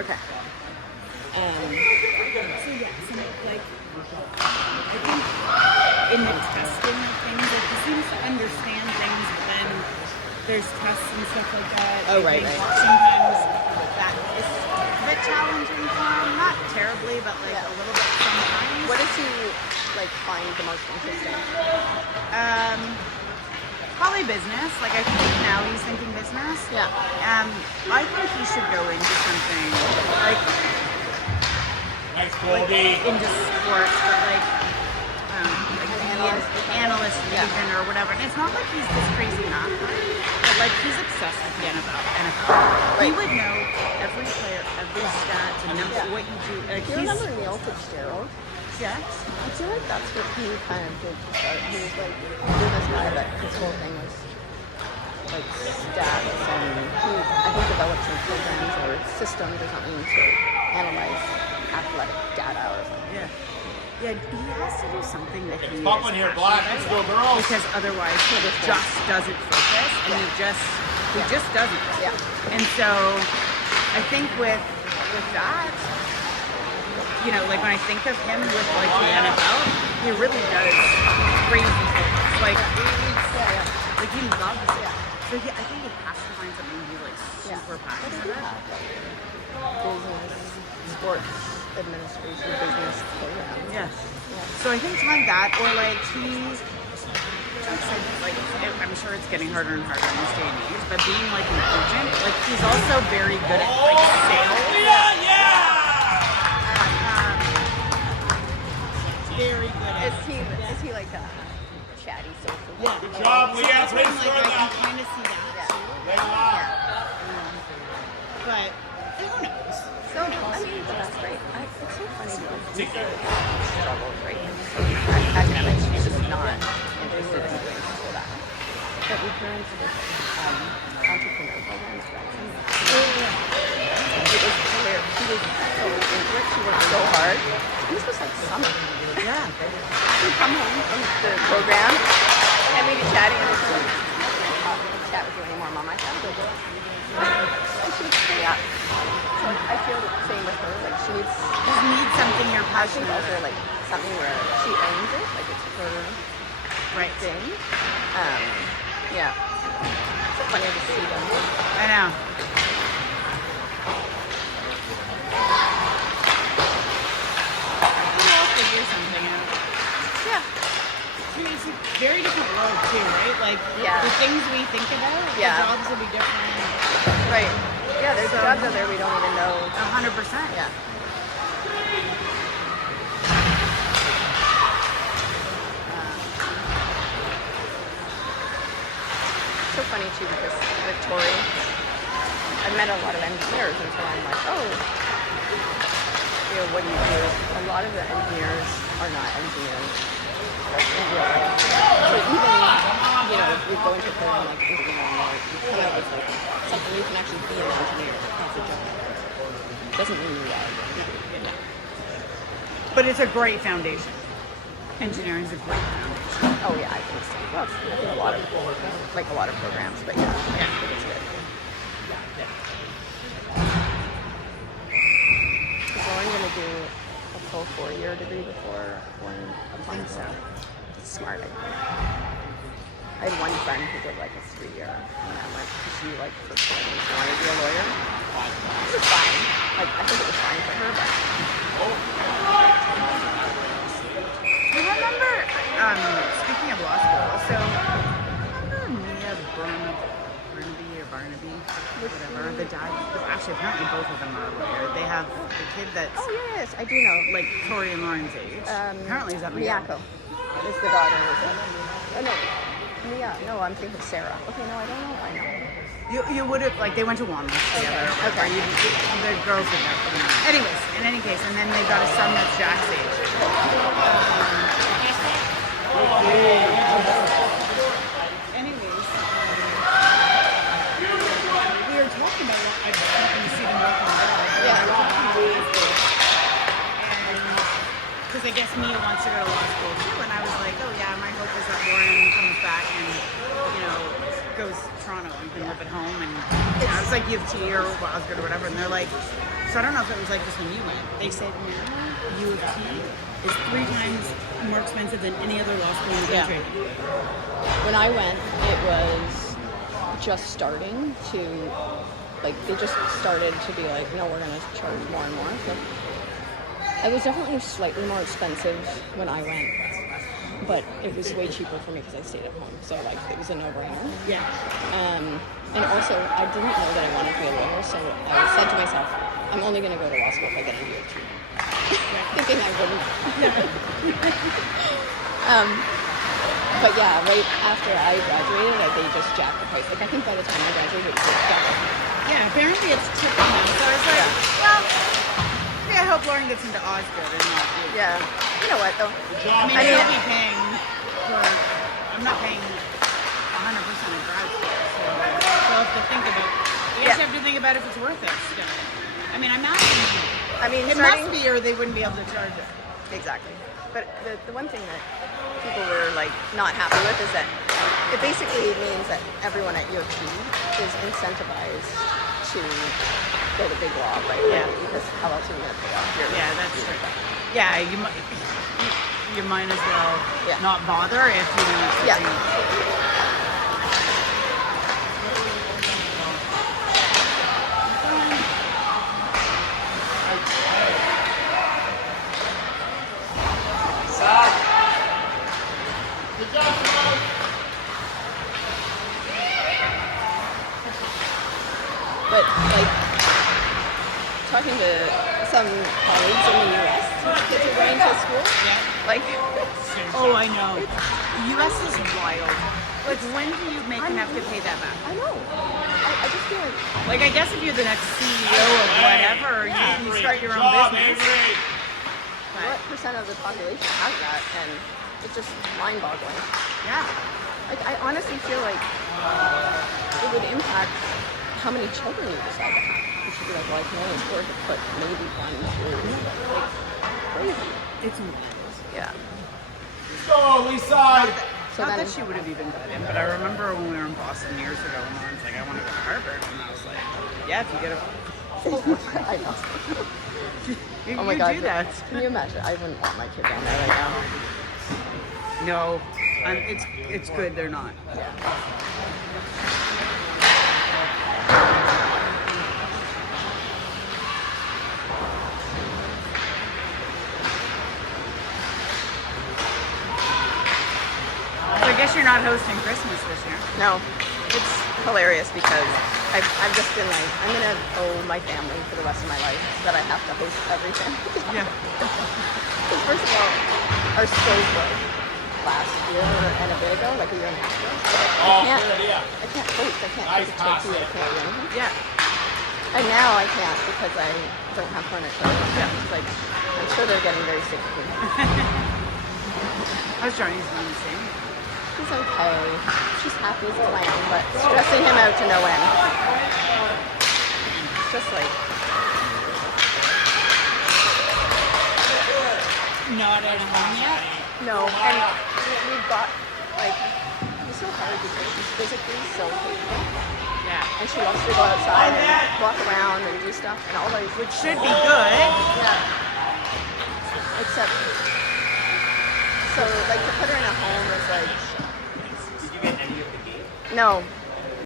Okay. So yeah, so like I think in the testing of things, like he seems to understand things, but then there's tests and stuff like that. Oh, I right, think right. sometimes that is a bit challenging for him. Not terribly, but like a little bit sometimes. What does he like find the most interesting? Probably business. Like I think now he's thinking business. Yeah. I think he should go into something like into sports, but like analyst vision or whatever. And it's not like he's this crazy math guy, but like he's obsessed with the NFL. He would know every player, every stat, and know what you do. Like, Do you remember Neil Fitzgerald? Yeah. I feel like that's what he kind of did to start. He was like this guy, but his whole thing was like stats, and he I think developed some programs or systems or something to analyze athletic data or something. Yeah, he has to do something that he is here, Black. Let's go, girls. because otherwise he just doesn't focus, and he just doesn't. Yeah. And so I think with that, you know, like when I think of him with like the NFL, he really does crazy things. Like he loves it. So I think he has to find something he like super passionate about. Business, sports administration, business programs. Yes. So I think find that, or like like I'm sure it's getting harder and harder in this day and age, but being like an agent, like he's also very good at like sales. Very good at Is he like a chatty social? Good job, Leah. so Please like, I can kind of see that too. But who knows? So I mean, that's great. It's so funny because struggle, right? Academics, she's just not interested in doing school that much. But we turn into this entrepreneur programs, It was hilarious. She was so into it. She worked so hard. And this was like summer. Yeah. She'd come home from the program and we'd be chatting and she's like, chat with you anymore, Mom. I found it. And she would stay up. So I feel the same with her. Like she needs something you're I think passionate also about. like something where she owns it, like it's her thing. Yeah. It's funny to see them. I know. We'll figure something out. Yeah. I mean, it's a very different world too, right? Like the things we think about, the jobs will be different. Right. Yeah, there's jobs out there we don't even know. 100%. Yeah. So funny too because Victoria, I've met a lot of engineers and so I'm like, oh, you know, what do you do? A lot of the engineers are not engineers in real life. So even, you know, if you go into career like engineering, like, you come out with like something you can actually be an engineer. That's a job. Doesn't mean you are. But it's a great foundation. Engineering is a great foundation. Oh yeah, I think so. Well, it's a lot of programs, but yeah, I think it's good. Is Lauren gonna do a full 4-year degree before applying? So it's smart. I think. I had one friend who did like a 3-year, and I went, "Did you like for fun? You want to be a lawyer?" It was fine. Like I think it was fine for her, but. Do you remember, speaking of law school, so remember Mia Barnaby, whatever, the dad, actually apparently both of them are a lawyer. They have the kid that's, Oh yes, I do know. like Tori and Lauren's age. Apparently he's at Miyako is the daughter. Oh no, Mia. No, I'm thinking Sarah. Okay, no, I don't know. I know. You would have, like, they went to Walmart together. Okay. The girls would know. Anyways, in any case, and then they got a son that's Jack's age. Anyways, we were talking about what I've see them working because I guess Mia wants to go to law school too, and I was like, oh yeah, my hope is that Lauren comes back and, you know, goes to Toronto and can live at home, and you know, it's like U of T or Glasgow or whatever, and they're like, So I don't know if it was like this when you went. They said now U of T is 3 times more expensive than any other law school in the Yeah. country. When I went, it was just starting to, like, they just started to be like, no, we're going to charge more and more. So it was definitely slightly more expensive when I went, but it was way cheaper for me because I stayed at home. So, like, it was a no-brainer. Yeah. And also, I didn't know that I wanted to be a lawyer, so I said to myself, I'm only going to go to law school if I get into U of T. Thinking I wouldn't. But yeah, right after I graduated, they just jacked the price. Like, I think by the time I graduated, it was like double. Yeah, apparently it's triple now. So I was like, well, maybe I hope Lauren gets into Osgood and not you. Yeah. You know what, though? I mean, I mean- I'll be paying for, I'm not paying 100% of grad school, so we'll have to think about, you guys Yeah. have to think about if it's worth it still. I mean, I'm asking you. I mean, It starting... must be or they wouldn't be able to charge it. Exactly. But the one thing that people were, like, not happy with is that it basically means that everyone at U of T is incentivized to go to big law, right? Yeah. Because how else are you going to pay off your... Yeah, that's true. Yeah, you might as well Yeah. not bother if you want to. Yeah. But, like, talking to some colleagues in the U.S. whose kids are going to school, like, Oh, I know. U.S. is wild. Like, when do you make enough to pay that back? I know. I just feel like, Like, I guess if you're the next CEO of whatever, you start your own Job, business. Avery. what percent of the population has that? And it's just mind-boggling. Yeah. Like, I honestly feel like it would impact how many children you decide to have. You should be like, well, I can only afford to put maybe 1, 2, like, crazy. It's wild. Yeah. Let's go, East side. So Not then, that she would have even got in, but I remember when we were in Boston years ago, and Lauren's like, I want to go to Harvard. And I was like, yeah, if you get a... I know. You, Oh my you God. do that. Can you imagine? I wouldn't want my kid down there right now. No. It's good they're not. Yeah. So I guess you're not hosting Christmas this year. No, it's hilarious because I've just been like, I'm gonna owe my family for the rest of my life that I have to host everything. Yeah. Because first of all, our stove broke last year and a bit ago, like a year and a half ago. Oh, I can't, good idea. I can't host. I can't Nice cook a pass turkey. I there. can't do anything. Yeah. And now I can't because I don't have furniture. Yeah. It's like, I'm sure they're getting very sick of me. How's Johnny's one the same? He's okay. She's happy as a lamb, but stressing him out to no end. It's just like, Not at home yet? no. And we've got, like, it's so hard because she's physically so capable. Yeah. And she loves to go outside and walk around and do stuff and all those. Which should be good. Yeah. Except, so, like, to put her in a home is like, Did you get any of the game? no,